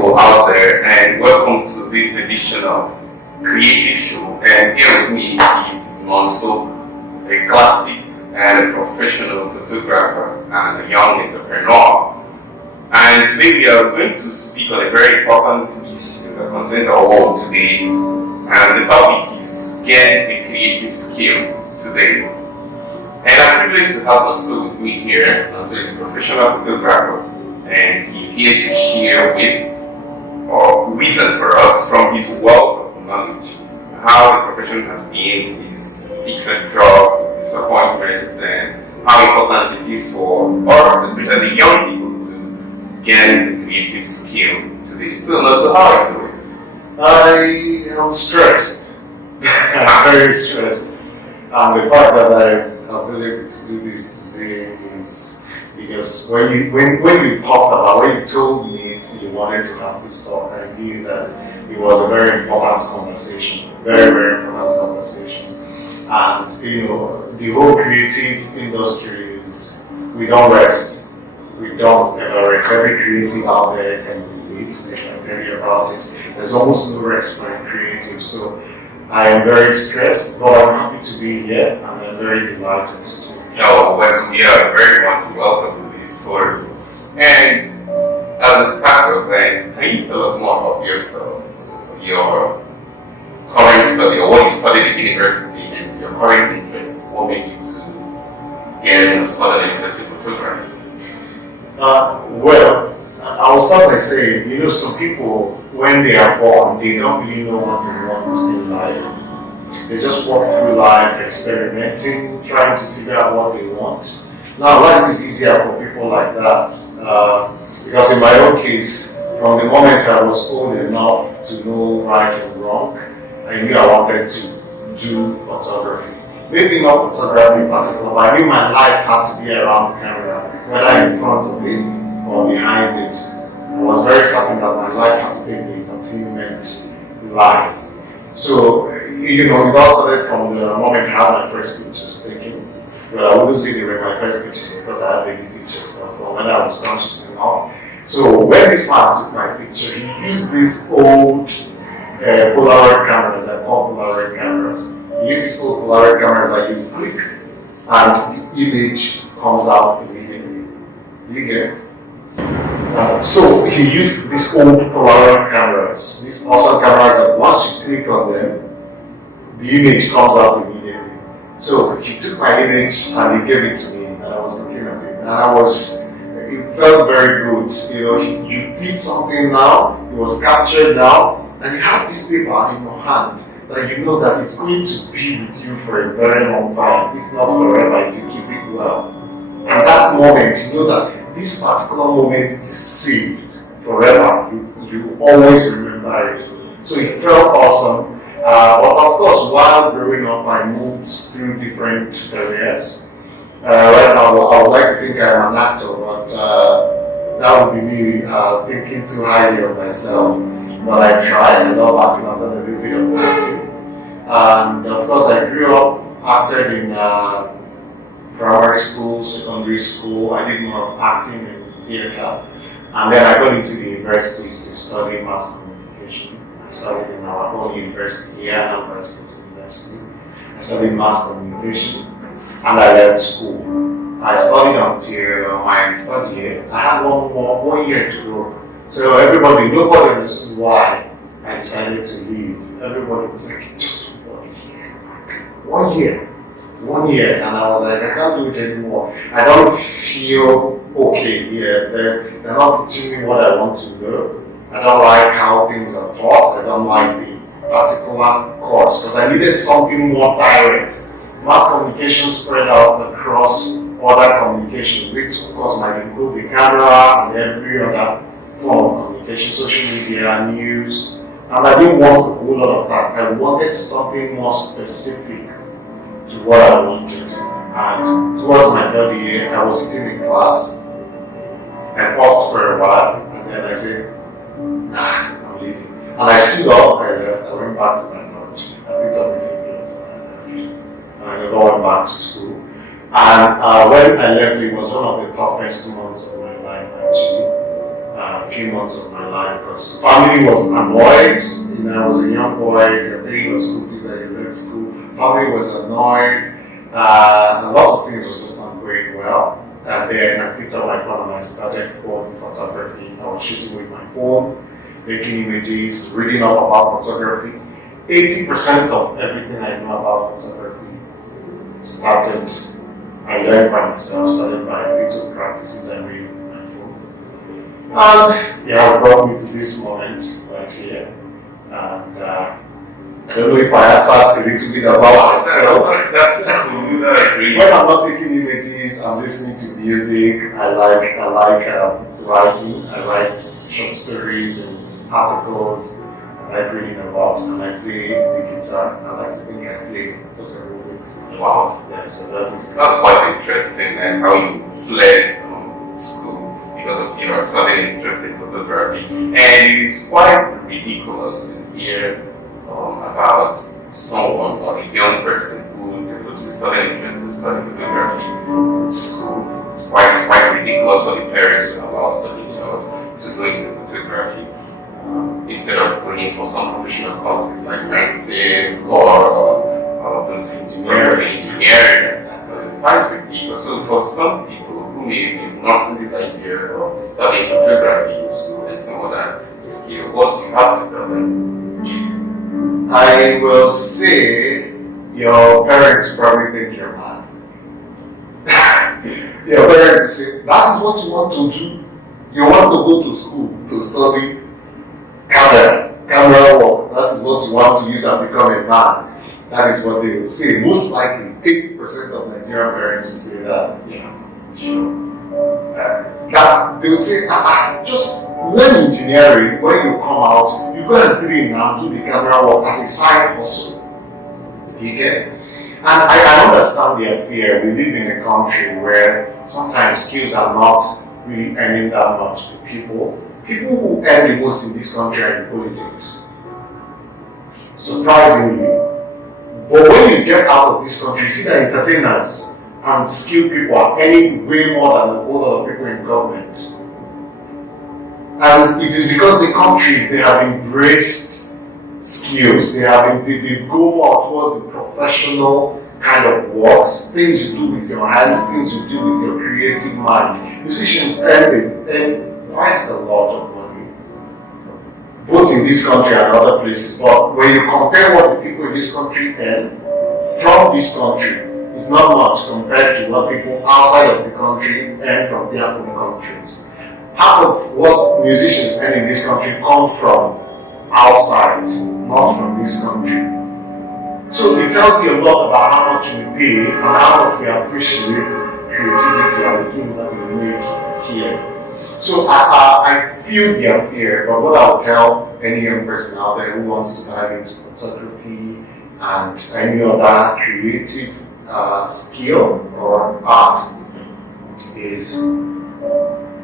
people out there, and welcome to this edition of Creative Show. And here with me is Nonso, a classic and a professional photographer and a young entrepreneur. And today we are going to speak on a very important issue that concerns our world today. And the topic is get a creative skill today. And I'm privileged to have Nonso with me here. Nonso is a professional photographer, and he's here to share with and for us from his wealth of knowledge how the profession has been, his peaks and troughs, disappointments, and how important it is for us, especially young people, to gain the creative skill today. So, Nonso, how are you doing? I am stressed. I'm very stressed. And the fact that I'm available to do this today is because when you talked about, when you told me you wanted to have this talk, I knew that it was a very important conversation, very, very important conversation. And the whole creative industry is, we don't rest. We don't ever rest. Every creative out there can relate, they can tell you about it. There's almost no rest for a creative. So I am very stressed, but I'm happy to be here, and I'm very delighted to. Well, we are very much welcome to this forum. And as a starter, then, can you tell us more about yourself, your current study, or what you studied at university, and your current interest? What made you to get a sudden interest in photography? Well, I will start by saying, some people, when they are born, they don't really know what they want in life. They just walk through life experimenting, trying to figure out what they want. Now, life is easier for people like that because in my own case, from the moment I was old enough to know right and wrong, I knew I wanted to do photography. Maybe not photography in particular, but I knew my life had to be around the camera, whether in front of it or behind it. I was very certain that my life had to be the entertainment line. So, it all started from the moment I had my first pictures taken. Well, I wouldn't say they were my first pictures because I had taken pictures, but from when I was conscious enough. So, when this man took my picture, he used these old Polaroid cameras, I call Polaroid cameras. He used these old Polaroid cameras that you click and the image comes out immediately. You get? So he used these old Polaroid cameras, these awesome cameras that once you click on them, the image comes out immediately. So he took my image and he gave it to me, and I was looking at it, and it felt very good. You did something now, it was captured now, and you have this paper in your hand that you know that it's going to be with you for a very long time, if not forever, if you keep it well. And that moment, you know that this particular moment is saved forever. You always remember it. So it felt awesome. But of course, while growing up, I moved through different careers. Right now, I would like to think I'm an actor, but that would be me thinking too highly of myself. But I tried. I love acting. I've done a little bit of acting. And of course, I grew up acted in primary school, secondary school. I did more of acting and theatre. And then I got into the universities to study mass communication. I studied in our own university here at Nonso University. I studied mass communication and I left school. I studied until my third year. I had one year to go. So nobody understood why I decided to leave. Everybody was like, just 1 year. 1 year, and I was like, I can't do it anymore. I don't feel okay here. They're not teaching me what I want to know. I don't like how things are taught. I don't like the particular course because I needed something more direct. Mass communication spread out across other communication, which of course might include the camera and every other form of communication, social media, news. And I didn't want a whole lot of that. I wanted something more specific to what I wanted. And towards my third year, I was sitting in class. I paused for a while, and then I said, I'm leaving. And I stood up, I left, I went back to my lunch. I picked up a few minutes and I left. And I never went back to school. And when I left, it was one of the toughest months of my life, actually. a few months of my life because family was annoyed. I was a young boy, they're paying the school fees at left school. Family was annoyed. A lot of things was just not going well. And then I picked up my phone and I started phone photography. I was shooting with my phone, making images, reading up about photography. 80% of everything I know about photography I learned by myself, started by little practices I made with my phone. And it has brought me to this moment right here. And I don't know if I answered a little bit about myself. That's cool. When I'm not taking images, I'm listening to music. I like writing. I write short stories and articles. I like reading a lot, and I play the guitar. I like to think I play just a little bit. Wow. Yeah, so that's quite interesting, and how you fled school because of your sudden interest in photography. And it's quite ridiculous to hear about someone or a young person who develops a sudden interest to study photography in school. It's quite ridiculous for the parents to allow such a child to go into photography instead of going for some professional courses like medicine or all of those engineering. Quite ridiculous. So for some people who may be nursing this idea of studying photography in school and some other skill, what do you have to tell them? I will say your parents probably think you're mad. Your parents say, that is what you want to do. You want to go to school to study camera work. That is what you want to use and become a man. That is what they will say. Most likely, 80% of Nigerian parents will say that. Yeah, sure. They will say, just learn engineering. When you come out, you go and train and do the camera work as a side hustle. You get? And I understand their fear. We live in a country where sometimes skills are not really earning that much for people. People who earn the most in this country are in politics. Surprisingly. But when you get out of this country, you see that entertainers and skilled people are earning way more than a whole lot of people in government. And it is because the countries, they have embraced skills. They go more towards the professional kind of works, things you do with your hands, things you do with your creative mind. Musicians earn quite a lot of money, both in this country and other places. But when you compare what the people in this country earn from this country, it's not much compared to what people outside of the country earn from their own countries. Half of what musicians earn in this country come from outside, not from this country. So it tells you a lot about how much we pay and how much we appreciate creativity and the things that we make here. So I feel their fear, but what I'll tell any young person out there who wants to dive into photography and any other creative skill or art is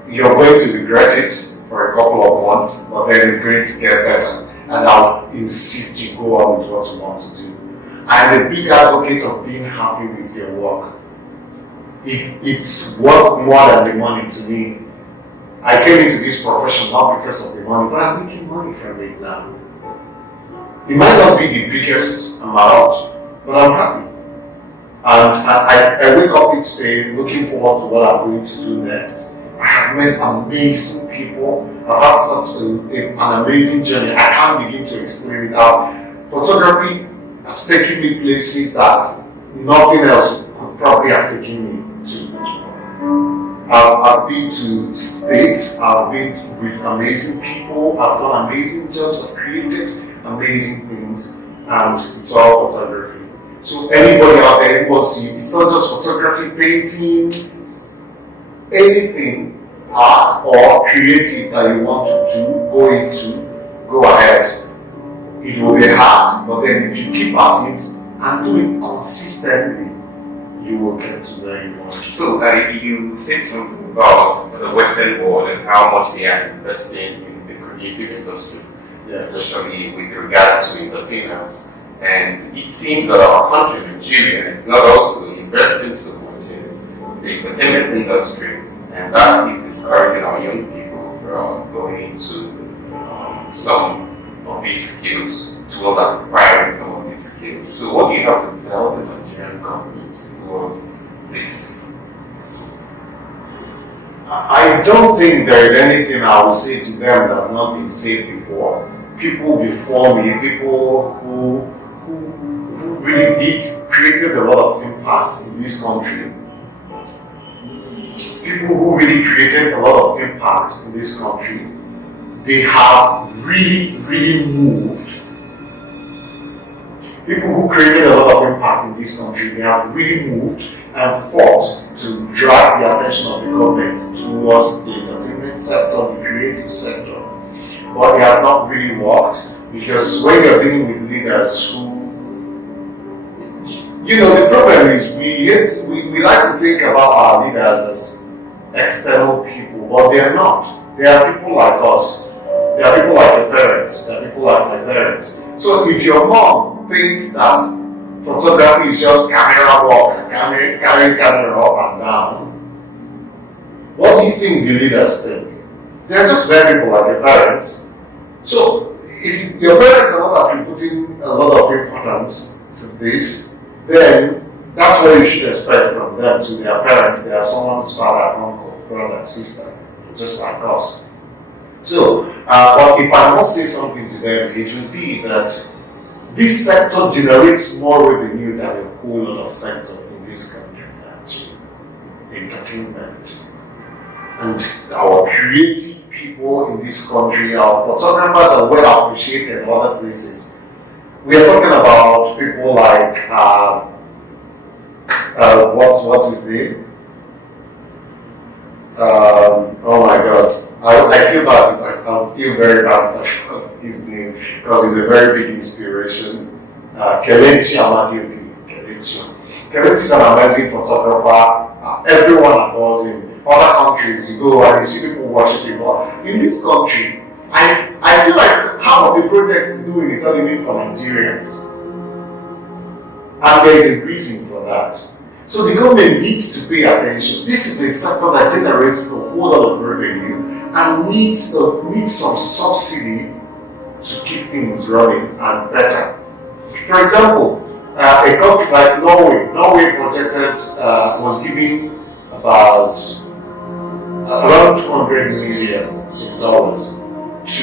you're going to regret it for a couple of months, but then it's going to get better. And I'll insist you go on with what you want to do. I'm a big advocate of being happy with your work. It's worth more than the money to me. I came into this profession not because of the money, but I'm making money from it now. It might not be the biggest amount, but I'm happy. And I wake up each day looking forward to what I'm going to do next. I have met amazing people. I've had such an amazing journey. I can't begin to explain it out. Photography has taken me places that nothing else could probably have taken me to. I've been to states, I've been with amazing people, I've done amazing jobs, I've created amazing things, and it's all photography. So anybody out there who wants to, it's not just photography, painting, anything, art or creative that you want to go ahead. It will be hard, but then if you keep at it and do it consistently, you will get to where you want to. So you said something about the Western world and how much they are investing in the creative industry, yes, especially with regard to entertainers. And it seems that our country, Nigeria, is not also investing so much in the entertainment industry, and that is discouraging our young people from going into some of these skills, towards acquiring some of these skills. So what do you have to tell the Nigerian government towards this? I don't think there is anything I will say to them that have not been said before. People before me, people who really created a lot of impact in this country. People who really created a lot of impact in this country, they have really moved. People who created a lot of impact in this country, they have really moved and fought to drag the attention of the government towards the entertainment sector, the creative sector. But it has not really worked, because when you're dealing with leaders who, the problem is we like to think about our leaders as external people, but they are not. They are people like us. They are people like your parents. They are people like my parents. So if your mom thinks that photography is just camera work, carrying camera up and down, what do you think the leaders think? They are just very people like your parents. So if your parents are not attributing a lot of importance to this, then that's what you should expect from them, to their parents. They are someone's father, uncle, brother, sister, just like us. So, but if I must say something to them, it will be that this sector generates more revenue than a whole lot of sector in this country, actually. Entertainment. And our creative people in this country, our photographers are well appreciated in other places. We are talking about people like, what's his name? Oh my God. I feel bad I feel very bad if I forgot his name, because he's a very big inspiration. Kelechi Amadiobi. Kelechi is an amazing photographer. Everyone adores him. Other countries, you go and you see people worshiping. But in this country, I feel like half of the projects he's doing is not even for Nigerians. And there is a reason for that. So the government needs to pay attention. This is a sector that generates a whole lot of revenue and needs some subsidy to keep things running and better. For example, a country like Norway projected was giving about around $200 million to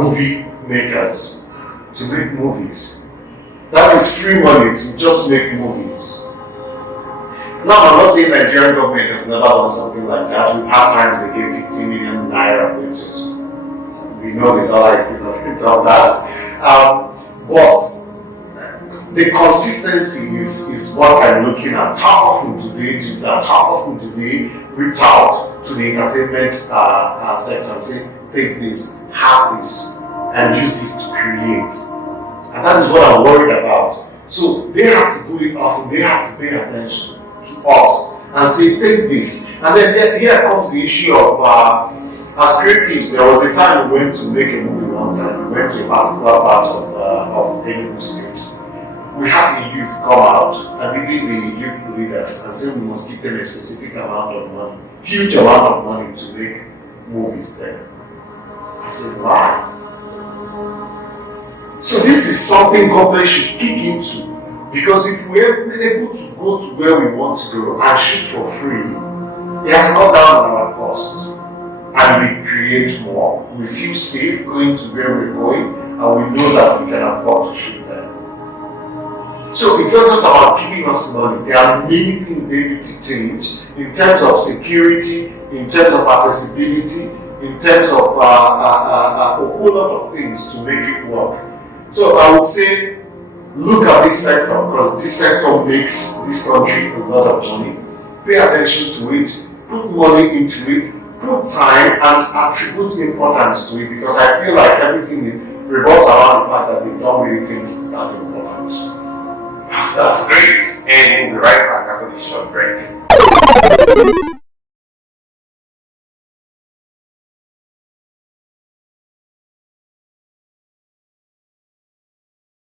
movie makers to make movies. That is free money to just make movies. Now, I'm not saying the Nigerian government has never done something like that. We've had times they gave 50 million naira, which is, we know the dollar equivalent of that. But the consistency is what I'm looking at. How often do they do that? How often do they reach out to the entertainment sector and say, take this, have this, and use this to create? And that is what I'm worried about. So they have to do it often. They have to pay attention to us and say, take this. And then here comes the issue of, as creatives, there was a time we went to make a movie one time. We went to a particular part of Enugu State. We had the youth come out and even the youth leaders and say we must give them a specific amount of money, huge amount of money to make movies there. I said, why? So this is something government should kick into. Because if we're able to go to where we want to go and shoot for free, it has cut down on our costs. And we create more. We feel safe going to where we're going, and we know that we can afford to shoot there. So it's not just about giving us money. There are many things they need to change in terms of security, in terms of accessibility, in terms of a whole lot of things to make it work. So I would say, look at this sector, because this sector makes this country a lot of money. Pay attention to it, put money into it, put time and attribute importance to it, because I feel like everything revolves around the fact that they don't really think it's that important. That's great. And we'll be right back after this short break.